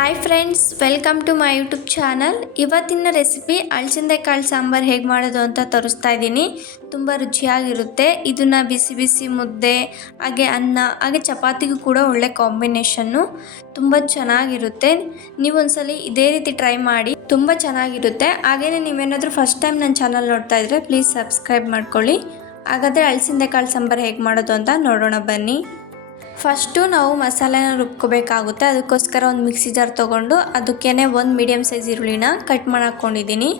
Hi friends, welcome to my YouTube channel. ಇವತ್ತಿನ recipe ಅಳಸಂದೆ ಕಾಳು ಸಾಂಬಾರು ಹೇಗೆ ಮಾಡೋದು ಅಂತ ತೋರಿಸ್ತಾ ಇದ್ದೀನಿ. ತುಂಬ ರುಚಿಯಾಗಿರುತ್ತೆ. ಇದನ್ನು ಬಿಸಿ ಬಿಸಿ ಮುದ್ದೆ ಹಾಗೆ ಅನ್ನ ಹಾಗೆ ಚಪಾತಿಗೂ ಕೂಡ ಒಳ್ಳೆ ಕಾಂಬಿನೇಷನ್ನು. ತುಂಬ ಚೆನ್ನಾಗಿರುತ್ತೆ. ನೀವು ಒಂದ್ಸಲಿ ಇದೇ ರೀತಿ ಟ್ರೈ ಮಾಡಿ, ತುಂಬ ಚೆನ್ನಾಗಿರುತ್ತೆ. ಹಾಗೆಯೇ ನೀವೇನಾದರೂ ಫಸ್ಟ್ ಟೈಮ್ ನನ್ನ ಚಾನಲ್ ನೋಡ್ತಾ ಇದ್ದರೆ ಪ್ಲೀಸ್ ಸಬ್ಸ್ಕ್ರೈಬ್ ಮಾಡ್ಕೊಳ್ಳಿ. ಹಾಗಾದರೆ ಅಳಸಂದೆ ಕಾಳು ಸಾಂಬಾರು ಹೇಗೆ ಮಾಡೋದು ಅಂತ ನೋಡೋಣ ಬನ್ನಿ. ಫಸ್ಟು ನಾವು ಮಸಾಲೆನ ರುಬ್ಕೋಬೇಕಾಗುತ್ತೆ. ಅದಕ್ಕೋಸ್ಕರ ಒಂದು ಮಿಕ್ಸಿ ಜಾರ್ ತೊಗೊಂಡು ಅದಕ್ಕೇ ಒಂದು ಮೀಡಿಯಮ್ ಸೈಜ್ ಈರುಳ್ಳಿನ ಕಟ್ ಮಾಡಿ ಹಾಕ್ಕೊಂಡಿದ್ದೀನಿ.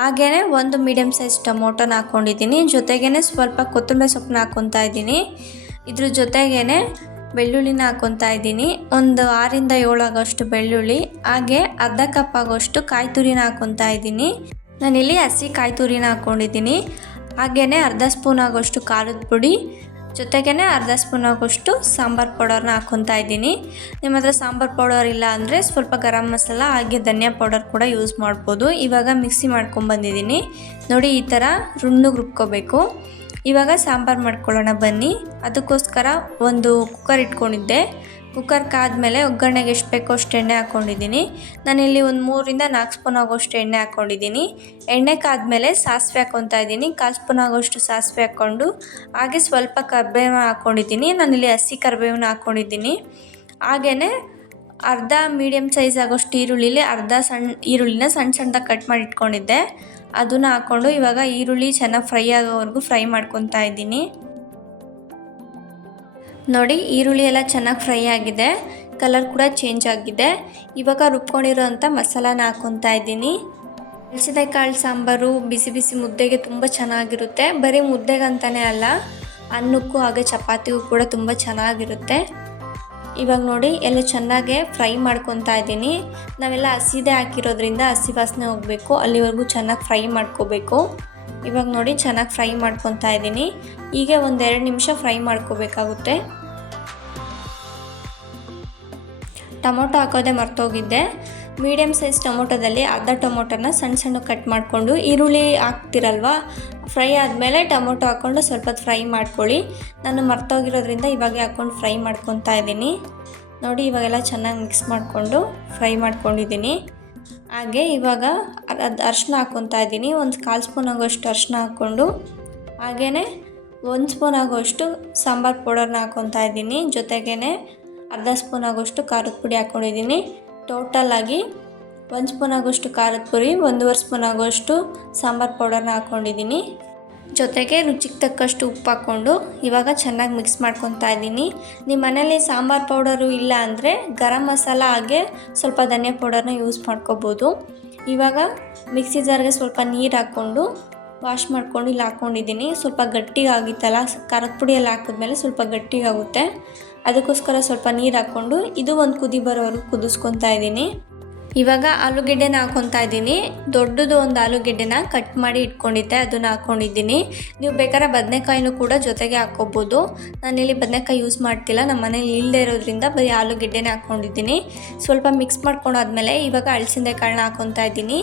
ಹಾಗೆಯೇ ಒಂದು ಮೀಡಿಯಮ್ ಸೈಜ್ ಟೊಮೊಟೊನ ಹಾಕ್ಕೊಂಡಿದ್ದೀನಿ. ಜೊತೆಗೇ ಸ್ವಲ್ಪ ಕೊತ್ತಂಬರಿ ಸೊಪ್ಪನ್ನ ಹಾಕ್ಕೊತಾ ಇದ್ದೀನಿ. ಇದ್ರ ಜೊತೆಗೇ ಬೆಳ್ಳುಳ್ಳಿನ ಹಾಕ್ಕೊತಾ ಇದ್ದೀನಿ. ಒಂದು 6ರಿಂದ 7 ಆಗೋಷ್ಟು ಬೆಳ್ಳುಳ್ಳಿ, ಹಾಗೆ ಅರ್ಧ ಕಪ್ ಆಗೋಷ್ಟು ಕಾಯಿ ತುರಿನ ಹಾಕ್ಕೊತಾ ಇದ್ದೀನಿ. ನಾನಿಲ್ಲಿ ಹಸಿ ಕಾಯಿ ತುರಿನ ಹಾಕ್ಕೊಂಡಿದ್ದೀನಿ. ಹಾಗೆಯೇ ಅರ್ಧ ಸ್ಪೂನ್ ಆಗೋಷ್ಟು ಖಾರದ ಪುಡಿ, ಜೊತೆಗೇ ಅರ್ಧ ಸ್ಪೂನ್ ಆಗೋಷ್ಟು ಸಾಂಬಾರು ಪೌಡರ್ನ ಹಾಕ್ಕೊತಾ ಇದ್ದೀನಿ. ನಿಮ್ಮ ಹತ್ರ ಸಾಂಬಾರು ಪೌಡರ್ ಇಲ್ಲ ಅಂದರೆ ಸ್ವಲ್ಪ ಗರಂ ಮಸಾಲ ಹಾಗೆ ಧನಿಯಾ ಪೌಡರ್ ಕೂಡ ಯೂಸ್ ಮಾಡ್ಬೋದು. ಇವಾಗ ಮಿಕ್ಸಿ ಮಾಡ್ಕೊಂಬಂದಿದ್ದೀನಿ ನೋಡಿ, ಈ ಥರ ರುಣ್ಣಗೆ ರುಬ್ಕೋಬೇಕು. ಇವಾಗ ಸಾಂಬಾರು ಮಾಡ್ಕೊಳ್ಳೋಣ ಬನ್ನಿ. ಅದಕ್ಕೋಸ್ಕರ ಒಂದು ಕುಕ್ಕರ್ ಇಟ್ಕೊಂಡಿದ್ದೆ. ಕುಕ್ಕರ್ ಕಾದ್ಮೇಲೆ ಒಗ್ಗರಣೆಗೆ ಎಷ್ಟು ಬೇಕೋ ಅಷ್ಟು ಎಣ್ಣೆ ಹಾಕ್ಕೊಂಡಿದ್ದೀನಿ. ನಾನಿಲ್ಲಿ ಒಂದು 3ರಿಂದ 4 ಸ್ಪೂನ್ ಆಗೋಷ್ಟು ಎಣ್ಣೆ ಹಾಕ್ಕೊಂಡಿದ್ದೀನಿ. ಎಣ್ಣೆ ಕಾದ್ಮೇಲೆ ಸಾಸಿವೆ ಹಾಕ್ಕೊತಾ ಇದ್ದೀನಿ. 1/4 ಸ್ಪೂನ್ ಆಗೋಷ್ಟು ಸಾಸಿವೆ ಹಾಕ್ಕೊಂಡು ಹಾಗೆ ಸ್ವಲ್ಪ ಕರಿಬೇವನ್ನ ಹಾಕ್ಕೊಂಡಿದ್ದೀನಿ. ನಾನಿಲ್ಲಿ ಹಸಿ ಕರಿಬೇವನ್ನ ಹಾಕ್ಕೊಂಡಿದ್ದೀನಿ. ಹಾಗೆಯೇ ಅರ್ಧ ಮೀಡಿಯಮ್ ಸೈಜ್ ಆಗೋಷ್ಟು ಈರುಳ್ಳಿಲಿ ಅರ್ಧ ಈರುಳ್ಳಿನ ಸಣ್ಣದಾಗಿ ಕಟ್ ಮಾಡಿ ಇಟ್ಕೊಂಡಿದ್ದೆ. ಅದನ್ನು ಹಾಕ್ಕೊಂಡು ಇವಾಗ ಈರುಳ್ಳಿ ಚೆನ್ನಾಗಿ ಫ್ರೈ ಆಗೋವರೆಗೂ ಫ್ರೈ ಮಾಡ್ಕೊತಾ ಇದ್ದೀನಿ. ನೋಡಿ, ಈರುಳ್ಳಿ ಎಲ್ಲ ಚೆನ್ನಾಗಿ ಫ್ರೈ ಆಗಿದೆ, ಕಲರ್ ಕೂಡ ಚೇಂಜ್ ಆಗಿದೆ. ಇವಾಗ ರುಬ್ಕೊಂಡಿರೋಂಥ ಮಸಾಲಾನ ಹಾಕ್ಕೊತಾ ಇದ್ದೀನಿ. ಅಳಸಂದೆ ಕಾಳು ಸಾಂಬಾರು ಬಿಸಿ ಬಿಸಿ ಮುದ್ದೆಗೆ ತುಂಬ ಚೆನ್ನಾಗಿರುತ್ತೆ. ಬರೀ ಮುದ್ದೆಗಂತಲೇ ಅಲ್ಲ, ಅನ್ನಕ್ಕೂ ಹಾಗೆ ಚಪಾತಿಗೂ ಕೂಡ ತುಂಬ ಚೆನ್ನಾಗಿರುತ್ತೆ. ಇವಾಗ ನೋಡಿ ಎಲ್ಲ ಚೆನ್ನಾಗೆ ಫ್ರೈ ಮಾಡ್ಕೊತಾ ಇದ್ದೀನಿ. ನಾವೆಲ್ಲ ಹಸಿದೆ ಹಾಕಿರೋದ್ರಿಂದ ಹಸಿ ವಾಸನೆ ಹೋಗಬೇಕು, ಅಲ್ಲಿವರೆಗೂ ಚೆನ್ನಾಗಿ ಫ್ರೈ ಮಾಡ್ಕೋಬೇಕು. ಇವಾಗ ನೋಡಿ ಚೆನ್ನಾಗಿ ಫ್ರೈ ಮಾಡ್ಕೊತಾ ಇದ್ದೀನಿ. ಹೀಗೆ 1-2 ನಿಮಿಷ ಫ್ರೈ ಮಾಡ್ಕೋಬೇಕಾಗುತ್ತೆ. ಟೊಮೊಟೊ ಹಾಕೋದೆ ಮರ್ತೋಗಿದ್ದೆ. ಮೀಡಿಯಮ್ ಸೈಜ್ ಟೊಮೊಟೊದಲ್ಲಿ ಅರ್ಧ ಟೊಮೊಟೊನ ಸಣ್ಣ ಕಟ್ ಮಾಡಿಕೊಂಡು, ಈರುಳ್ಳಿ ಹಾಕ್ತಿರಲ್ವ, ಫ್ರೈ ಆದಮೇಲೆ ಟೊಮೊಟೊ ಹಾಕ್ಕೊಂಡು ಸ್ವಲ್ಪ ಹೊತ್ತು ಫ್ರೈ ಮಾಡ್ಕೊಳ್ಳಿ. ನಾನು ಮರ್ತೋಗಿರೋದ್ರಿಂದ ಇವಾಗ ಹಾಕ್ಕೊಂಡು ಫ್ರೈ ಮಾಡ್ಕೊತಾ ಇದ್ದೀನಿ. ನೋಡಿ, ಇವಾಗೆಲ್ಲ ಚೆನ್ನಾಗಿ ಮಿಕ್ಸ್ ಮಾಡಿಕೊಂಡು ಫ್ರೈ ಮಾಡ್ಕೊಂಡಿದ್ದೀನಿ. ಹಾಗೆ ಇವಾಗ ಅರಿಶಿನ ಹಾಕ್ಕೊತಾ ಇದ್ದೀನಿ. ಒಂದು 1/4 ಸ್ಪೂನ್ ಆಗೋಷ್ಟು ಅರಿಶಿನ ಹಾಕ್ಕೊಂಡು ಹಾಗೆಯೇ 1 ಸ್ಪೂನ್ ಆಗೋಷ್ಟು ಸಾಂಬಾರು ಪೌಡರ್ನ ಹಾಕ್ಕೊತಾ ಇದ್ದೀನಿ. ಜೊತೆಗೇ ಅರ್ಧ ಸ್ಪೂನ್ ಆಗೋಷ್ಟು ಖಾರದ ಪುಡಿ ಹಾಕ್ಕೊಂಡಿದ್ದೀನಿ. ಟೋಟಲಾಗಿ 1 ಸ್ಪೂನ್ ಆಗೋಷ್ಟು ಖಾರದ ಪುಡಿ, 1.5 ಸ್ಪೂನ್ ಆಗೋಷ್ಟು ಸಾಂಬಾರು ಪೌಡರ್ನ ಹಾಕ್ಕೊಂಡಿದ್ದೀನಿ. ಜೊತೆಗೆ ರುಚಿಗೆ ತಕ್ಕಷ್ಟು ಉಪ್ಪು ಹಾಕ್ಕೊಂಡು ಇವಾಗ ಚೆನ್ನಾಗಿ ಮಿಕ್ಸ್ ಮಾಡ್ಕೊತಾ ಇದ್ದೀನಿ. ನಿಮ್ಮ ಮನೇಲಿ ಸಾಂಬಾರು ಪೌಡರು ಇಲ್ಲ ಅಂದರೆ ಗರಂ ಮಸಾಲ ಹಾಗೆ ಸ್ವಲ್ಪ ಧನಿಯಾ ಪೌಡರ್ನ ಯೂಸ್ ಮಾಡ್ಕೋಬೋದು. ಇವಾಗ ಮಿಕ್ಸಿ ಜಾರ್ಗೆ ಸ್ವಲ್ಪ ನೀರು ಹಾಕ್ಕೊಂಡು ವಾಶ್ ಮಾಡ್ಕೊಂಡು ಇಲ್ಲಿ ಹಾಕ್ಕೊಂಡಿದ್ದೀನಿ. ಸ್ವಲ್ಪ ಗಟ್ಟಿಗಾಗಿತ್ತಲ್ಲ, ಖಾರದ ಪುಡಿ ಎಲ್ಲ ಹಾಕಿದ್ಮೇಲೆ ಸ್ವಲ್ಪ ಗಟ್ಟಿಗಾಗುತ್ತೆ. ಅದಕ್ಕೋಸ್ಕರ ಸ್ವಲ್ಪ ನೀರು ಹಾಕ್ಕೊಂಡು ಇದು ಒಂದು ಕುದಿ ಬರೋವರೆಗೂ ಕುದಿಸ್ಕೊತಾ ಇದ್ದೀನಿ. ಇವಾಗ ಆಲೂಗೆಡ್ಡೆನ ಹಾಕ್ಕೊತಾ ಇದ್ದೀನಿ. ದೊಡ್ಡದು ಒಂದು ಆಲೂಗೆಡ್ಡೆನ ಕಟ್ ಮಾಡಿ ಇಟ್ಕೊಂಡಿದ್ದೆ, ಅದನ್ನು ಹಾಕ್ಕೊಂಡಿದ್ದೀನಿ. ನೀವು ಬೇಕಾದ್ರೆ ಬದನೆಕಾಯಿನೂ ಕೂಡ ಜೊತೆಗೆ ಹಾಕ್ಕೋಬೋದು. ನಾನಿಲ್ಲಿ ಬದನೆಕಾಯಿ ಯೂಸ್ ಮಾಡ್ತಿಲ್ಲ, ನಮ್ಮ ಮನೇಲಿ ಇಲ್ಲದೆ ಇರೋದ್ರಿಂದ ಬರೀ ಆಲೂಗೆಡ್ಡೆನೇ ಹಾಕ್ಕೊಂಡಿದ್ದೀನಿ. ಸ್ವಲ್ಪ ಮಿಕ್ಸ್ ಮಾಡ್ಕೊಂಡಾದ್ಮೇಲೆ ಇವಾಗ ಅಳಸಂದೆ ಕಾಳನ್ನ ಹಾಕ್ಕೊತಾ ಇದ್ದೀನಿ.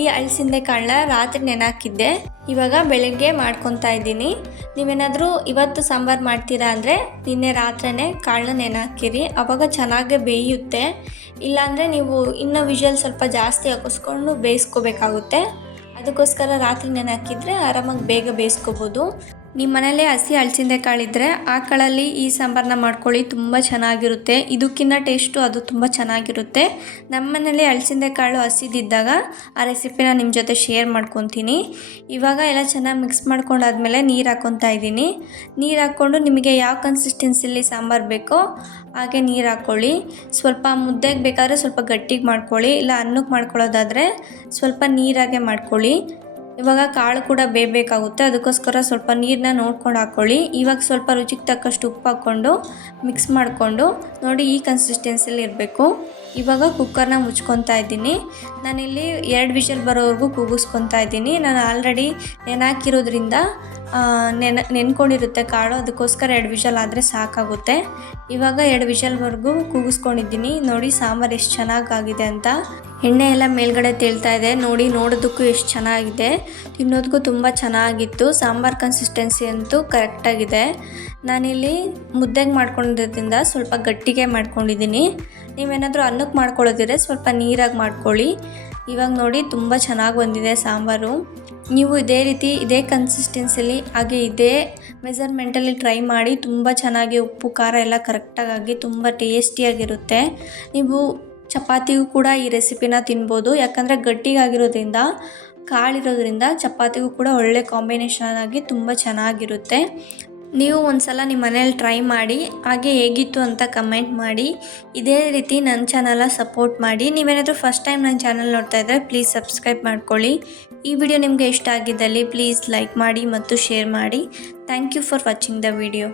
ಈ ಅಳಸಂದೆ ಕಾಳನ್ನ ರಾತ್ರಿ ನೆನೆಹಾಕಿದ್ದೆ, ಇವಾಗ ಬೆಳಗ್ಗೆ ಮಾಡ್ಕೊತಾ ಇದ್ದೀನಿ. ನೀವೇನಾದರೂ ಇವತ್ತು ಸಾಂಬಾರು ಮಾಡ್ತೀರಾ ಅಂದರೆ ನಿನ್ನೆ ರಾತ್ರಿಯೇ ಕಾಳನ್ನ ನೆನೆಹಾಕಿರಿ, ಆವಾಗ ಚೆನ್ನಾಗೇ ಬೇಯುತ್ತೆ. ಇಲ್ಲಾಂದರೆ ನೀವು ಇನ್ನೂ ವಿಷಲ್ ಸ್ವಲ್ಪ ಜಾಸ್ತಿ ಹಾಕಿಸ್ಕೊಂಡು ಬೇಯಿಸ್ಕೋಬೇಕಾಗುತ್ತೆ. ಅದಕ್ಕೋಸ್ಕರ ರಾತ್ರಿ ನೆನೆಹಾಕಿದರೆ ಆರಾಮಾಗಿ ಬೇಗ ಬೇಯಿಸ್ಕೋಬೋದು. ನಿಮ್ಮ ಮನೇಲಿ ಹಸಿ ಅಳಸಂದೆ ಕಾಳಿದ್ರೆ ಆ ಕಾಳಲ್ಲಿ ಈ ಸಾಂಬಾರನ್ನ ಮಾಡ್ಕೊಳ್ಳಿ, ತುಂಬ ಚೆನ್ನಾಗಿರುತ್ತೆ. ಇದಕ್ಕಿಂತ ಟೇಸ್ಟು ಅದು ತುಂಬ ಚೆನ್ನಾಗಿರುತ್ತೆ. ನಮ್ಮ ಮನೇಲಿ ಅಳಸಂದೆ ಕಾಳು ಹಸಿದಿದ್ದಾಗ ಆ ರೆಸಿಪಿನ ನಿಮ್ಮ ಜೊತೆ ಶೇರ್ ಮಾಡ್ಕೊತೀನಿ. ಇವಾಗ ಎಲ್ಲ ಚೆನ್ನಾಗಿ ಮಿಕ್ಸ್ ಮಾಡ್ಕೊಂಡಾದ್ಮೇಲೆ ನೀರು ಹಾಕ್ಕೊತಾ ಇದ್ದೀನಿ. ನೀರು ಹಾಕ್ಕೊಂಡು ನಿಮಗೆ ಯಾವ ಕನ್ಸಿಸ್ಟೆನ್ಸಿಲಿ ಸಾಂಬಾರು ಬೇಕೋ ಹಾಗೆ ನೀರು ಹಾಕ್ಕೊಳ್ಳಿ. ಸ್ವಲ್ಪ ಮುದ್ದೆಗೆ ಬೇಕಾದರೆ ಸ್ವಲ್ಪ ಗಟ್ಟಿಗೆ ಮಾಡ್ಕೊಳ್ಳಿ, ಇಲ್ಲ ಅನ್ನಕ್ಕೆ ಮಾಡ್ಕೊಳ್ಳೋದಾದರೆ ಸ್ವಲ್ಪ ನೀರಾಗೆ ಮಾಡ್ಕೊಳ್ಳಿ. ಇವಾಗ ಕಾಳು ಕೂಡ ಬೇಯಬೇಕಾಗುತ್ತೆ, ಅದಕ್ಕೋಸ್ಕರ ಸ್ವಲ್ಪ ನೀರನ್ನ ನೋಡ್ಕೊಂಡು ಹಾಕ್ಕೊಳ್ಳಿ. ಇವಾಗ ಸ್ವಲ್ಪ ರುಚಿಗೆ ತಕ್ಕಷ್ಟು ಉಪ್ಪು ಹಾಕ್ಕೊಂಡು ಮಿಕ್ಸ್ ಮಾಡಿಕೊಂಡು ನೋಡಿ ಈ ಕನ್ಸಿಸ್ಟೆನ್ಸಿಲಿ ಇರಬೇಕು. ಇವಾಗ ಕುಕ್ಕರ್ನ ಮುಚ್ಕೊತಾ ಇದ್ದೀನಿ. ನಾನಿಲ್ಲಿ 2 ವಿಷಲ್ ಬರೋವರೆಗೂ ಕೂಗಿಸ್ಕೊತಾ ಇದ್ದೀನಿ. ನಾನು ಆಲ್ರೆಡಿ ನೆನೆಹಾಕಿರೋದ್ರಿಂದ ನೆನ್ಕೊಂಡಿರುತ್ತೆ ಕಾಳು, ಅದಕ್ಕೋಸ್ಕರ 2 ವಿಷಲ್ ಆದರೆ ಸಾಕಾಗುತ್ತೆ. ಇವಾಗ 2 ವಿಷಲ್ವರೆಗೂ ಕೂಗಿಸ್ಕೊಂಡಿದ್ದೀನಿ. ನೋಡಿ ಸಾಂಬಾರು ಎಷ್ಟು ಚೆನ್ನಾಗಾಗಿದೆ ಅಂತ. ಎಣ್ಣೆ ಎಲ್ಲ ಮೇಲ್ಗಡೆ ತೇಲ್ತಾ ಇದೆ ನೋಡಿ, ನೋಡೋದಕ್ಕೂ ಎಷ್ಟು ಚೆನ್ನಾಗಿದೆ, ತಿನ್ನೋದಕ್ಕೂ ತುಂಬ ಚೆನ್ನಾಗಿತ್ತು. ಸಾಂಬಾರು ಕನ್ಸಿಸ್ಟೆನ್ಸಿ ಅಂತೂ ಕರೆಕ್ಟಾಗಿದೆ. ನಾನಿಲ್ಲಿ ಮುದ್ದೆಗೆ ಮಾಡ್ಕೊಂಡಿದ್ದರಿಂದ ಸ್ವಲ್ಪ ಗಟ್ಟಿಗೆ ಮಾಡ್ಕೊಂಡಿದ್ದೀನಿ. ನೀವೇನಾದರೂ ಅನ್ನಕ್ಕೆ ಮಾಡ್ಕೊಳ್ಳೋದಿದ್ರೆ ಸ್ವಲ್ಪ ನೀರಾಗಿ ಮಾಡ್ಕೊಳ್ಳಿ. ಇವಾಗ ನೋಡಿ ತುಂಬ ಚೆನ್ನಾಗಿ ಬಂದಿದೆ ಸಾಂಬಾರು. ನೀವು ಇದೇ ರೀತಿ ಇದೇ ಕನ್ಸಿಸ್ಟೆನ್ಸಿಲಿ ಹಾಗೆ ಇದೇ ಮೆಜರ್ಮೆಂಟಲ್ಲಿ ಟ್ರೈ ಮಾಡಿ. ತುಂಬ ಚೆನ್ನಾಗಿ ಉಪ್ಪು ಖಾರ ಎಲ್ಲ ಕರೆಕ್ಟಾಗಿ ತುಂಬ ಟೇಸ್ಟಿಯಾಗಿರುತ್ತೆ. ನೀವು ಚಪಾತಿಗೂ ಕೂಡ ಈ ರೆಸಿಪಿನ ತಿನ್ಬೋದು, ಯಾಕಂದರೆ ಗಟ್ಟಿಗಾಗಿರೋದ್ರಿಂದ ಕಾಳಿರೋದ್ರಿಂದ ಚಪಾತಿಗೂ ಕೂಡ ಒಳ್ಳೆ ಕಾಂಬಿನೇಷನ್ ಆಗಿ ತುಂಬ ಚೆನ್ನಾಗಿರುತ್ತೆ. ನೀವು ಒಂದ್ಸಲ ನಿಮ್ಮ ಮನೇಲಿ ಟ್ರೈ ಮಾಡಿ ಹಾಗೆ ಹೇಗಿತ್ತು ಅಂತ ಕಮೆಂಟ್ ಮಾಡಿ. ಇದೇ ರೀತಿ ನನ್ನ ಚಾನಲ್ನ ಸಪೋರ್ಟ್ ಮಾಡಿ. ನೀವೇನಾದರೂ ಫಸ್ಟ್ ಟೈಮ್ ನನ್ನ ಚಾನಲ್ ನೋಡ್ತಾ ಇದ್ದರೆ ಪ್ಲೀಸ್ ಸಬ್ಸ್ಕ್ರೈಬ್ ಮಾಡ್ಕೊಳ್ಳಿ. ಈ ವಿಡಿಯೋ ನಿಮಗೆ ಇಷ್ಟ ಆಗಿದ್ದಲ್ಲಿ ಪ್ಲೀಸ್ ಲೈಕ್ ಮಾಡಿ ಮತ್ತು ಶೇರ್ ಮಾಡಿ. Thank you for watching the video.